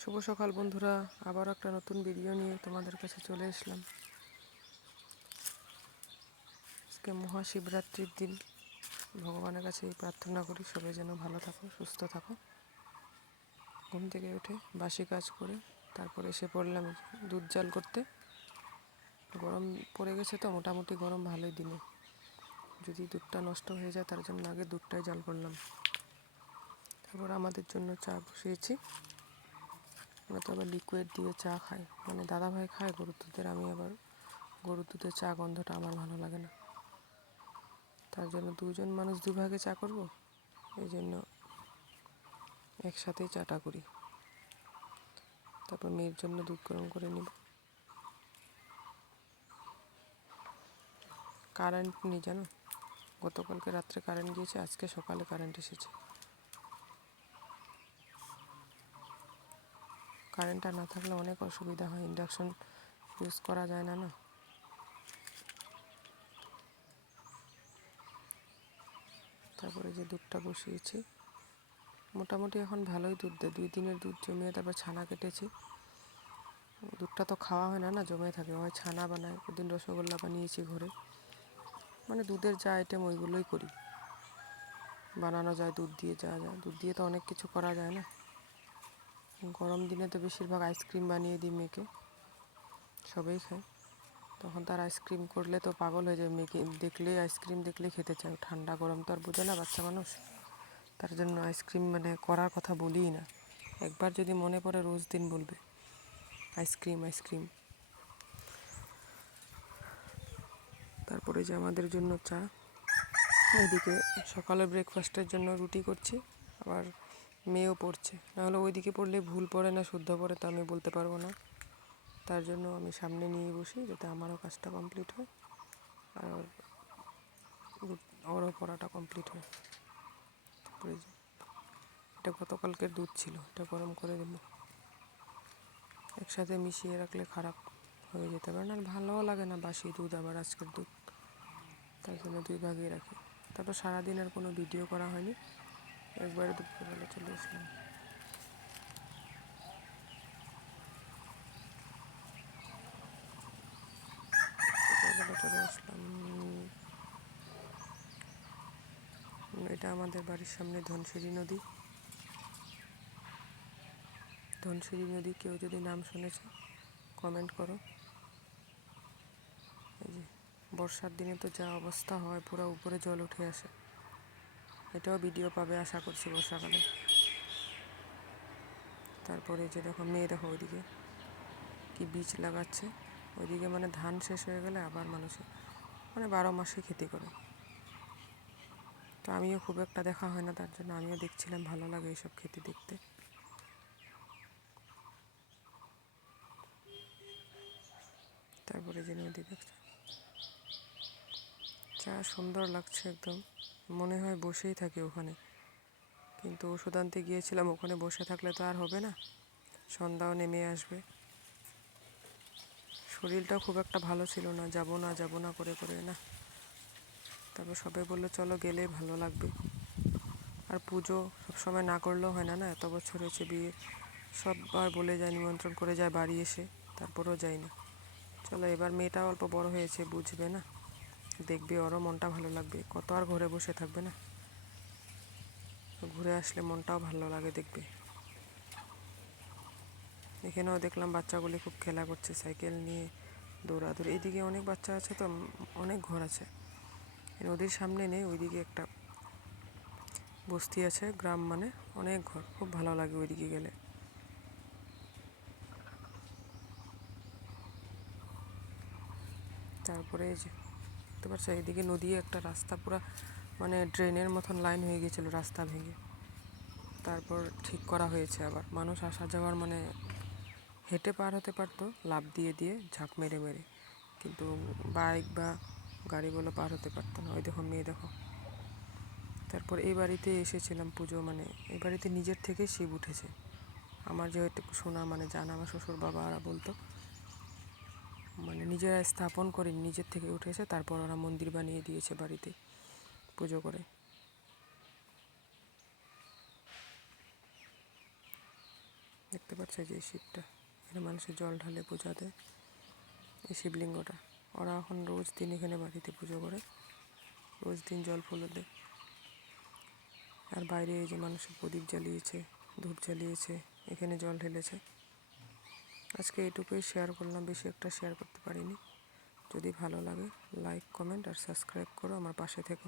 শুভ সকাল বন্ধুরা, আবার একটা নতুন ভিডিও নিয়ে তোমাদের কাছে চলে আসলাম। আজকে মহাশিবরাত্রির দিন। ভগবানের কাছে এই প্রার্থনা করি সবাই যেন ভালো থাকো, সুস্থ থাকো। ঘুম থেকে উঠে বাসি কাজ করে তারপরে এসে পড়লাম দুধ জাল করতে। গরম পড়ে গেছে তো, মোটামুটি গরম ভালোই দিনে। যদি দুধটা নষ্ট হয়ে যায় তার জন্য আগে দুধটাই জাল করলাম। তারপর আমাদের জন্য চা বসিয়েছি। আমরা তো আবার লিকুইড দিয়ে চা খাই, মানে দাদাভাই খায় গরুর দুধের, আমি আবার গরুর দুধের চা গন্ধটা আমার ভালো লাগে না। তার জন্য দুজন মানুষ দুভাগে চা করব, এই জন্য একসাথেই চাটা করি। তারপর মেয়ের জন্য দুধ গরম করে নিব। কারেন্ট নেই জানো, গতকালকে রাত্রে কারেন্ট গিয়েছে, আজকে সকালে কারেন্ট এসেছে। কারেন্টটা না থাকলে অনেক অসুবিধা হয়, ইন্ডাকশন ইউজ করা যায় না। তারপরে যে দুধটা বসিয়েছি, মোটামুটি এখন ভালোই দুধ দেয়। 2 দিনের দুধ জমিয়ে তারপর ছানা কেটেছি। দুধটা তো খাওয়া হয় না, জমে থাকে। হয় ছানা বানাই, ওদিন রসগোল্লা বানিয়েছি ঘরে। মানে দুধের যা আইটেম ওইগুলোই করি, বানানো যায় দুধ দিয়ে। যা দুধ দিয়ে তো অনেক কিছু করা যায় না। গরম দিনে তো বেশিরভাগ আইসক্রিম বানিয়ে দিই মেয়েকে, সবাই খায়। তখন তার আইসক্রিম করলে তো পাগল হয়ে যায়, মেয়েকে দেখলেই আইসক্রিম দেখলেই খেতে চায়। ঠান্ডা গরম তো আর বোঝে না বাচ্চা মানুষ, তার জন্য আইসক্রিম মানে করার কথা বলিই না। একবার যদি মনে পড়ে রোজ দিন বলবে আইসক্রিম আইসক্রিম। তারপরে যে আমাদের জন্য চা, ওইদিকে সকালে ব্রেকফাস্টের জন্য রুটি করছি, আবার মেয়েও পড়ছে। নাহলে ওইদিকে পড়লে ভুল পড়ে না শুদ্ধ পড়ে তা আমি বলতে পারবো না। তার জন্য আমি সামনে নিয়ে বসি যাতে আমারও কাজটা কমপ্লিট হয় আর ওরও পড়াটা কমপ্লিট হয়। তারপরে যে এটা গতকালকের দুধ ছিল, এটা গরম করে দেবো। একসাথে মিশিয়ে রাখলে খারাপ হয়ে যেতে পারে না, ভালোও লাগে না বাসি দুধ আবার আজকের দুধ। তার জন্য 2 ভাগেই রাখি। তারপর সারাদিন আর কোনো ভিডিও করা হয়নি, একবারে দুপুরবেলা চলে আসলাম। এটা আমাদের বাড়ির সামনে ধনশিরি নদী। ধনশিরি নদী কেউ যদি নাম শুনেছে কমেন্ট করো। এই যে বর্ষার দিনে তো যা অবস্থা হয়, পুরো উপরে জল উঠে আসে। এটাও ভিডিও পাবে আশা করছি বর্ষাকালে। তারপরে যে দেখো মেয়ে, দেখো ওইদিকে কি বীজ লাগাচ্ছে। ওইদিকে মানে ধান শেষ হয়ে গেলে আবার মানুষে মানে 12 মাসে খেতি করে। তো আমিও খুব একটা দেখা হয় না, তার জন্য আমিও দেখছিলাম, ভালো লাগে এইসব খেতে দেখতে। তারপরে যে নদী দেখছো, চা সুন্দর লাগছে একদম, মনে হয় বসেই থাকি ওখানে। কিন্তু ওষুধ আনতে গিয়েছিলাম, ওখানে বসে থাকলে তো আর হবে না, সন্ধ্যাও নেমে আসবে। শরীরটাও খুব একটা ভালো ছিল না, যাব না করে করে না। তারপর সবাই বললো চলো, গেলে ভালো লাগবে। আর পুজো সবসময় না করলেও হয় না, না এত বছর হয়েছে বিয়ে, সববার বলে যায়, নিমন্ত্রণ করে যায় বাড়ি এসে, তারপরেও যাই না। চলো এবার মেয়েটাও অল্প বড় হয়েছে, বুঝবে না, দেখবে ওরও মনটা ভালো লাগবে। কত আর ঘরে বসে থাকবে না, ঘুরে আসলে মনটাও ভালো লাগে দেখবে। এখানেও দেখলাম বাচ্চাগুলি খুব খেলা করছে, সাইকেল নিয়ে দৌড়াদৌড়ি। এইদিকে অনেক বাচ্চা আছে তো, অনেক ঘর আছে। নদীর সামনে নেই, ওইদিকে একটা বস্তি আছে, গ্রাম মানে অনেক ঘর, খুব ভালো লাগে ওইদিকে গেলে। তারপরে এই যে দেখতে পাচ্ছ এইদিকে নদী, একটা রাস্তা পুরো মানে ড্রেনের মতন লাইন হয়ে গেছিলো রাস্তা ভেঙে, তারপর ঠিক করা হয়েছে। আবার মানুষ আসা যাওয়ার মানে হেঁটে পার হতে পারতো, লাফ দিয়ে দিয়ে ঝাঁপ মেরে মেরে, কিন্তু বাইক বা গাড়িগুলো পার হতে পারতো না। ওই দেখো মেয়ে, দেখো। তারপর এই বাড়িতে এসেছিলাম পুজো, মানে এই বাড়িতে নিজের থেকে শিব উঠেছে। আমার যেহেতু শোনা মানে জানা, আমার শ্বশুর বাবারা বলতো, মানে নিজেরা স্থাপন করে নিজের থেকে উঠেছে, তারপর ওরা মন্দির বানিয়ে দিয়েছে বাড়িতে পুজো করে। দেখতে পাচ্ছ যে এই শিবটা, এখানে মানুষের জল ঢালে পূজা দেয়। এই শিবলিঙ্গটা ওরা এখন রোজ দিন এখানে বাড়িতে পুজো করে, রোজ দিন জল ফুল দেয়। আর বাইরে এই যে মানুষের প্রদীপ জ্বালিয়েছে, ধূপ জ্বালিয়েছে, এখানে জল ঢেলেছে। আজকে এটুকুই শেয়ার করলাম, বেশি একটা শেয়ার করতে পারিনি। যদি ভালো লাগে লাইক, কমেন্ট আর সাবস্ক্রাইব করো, আমার পাশে থেকো।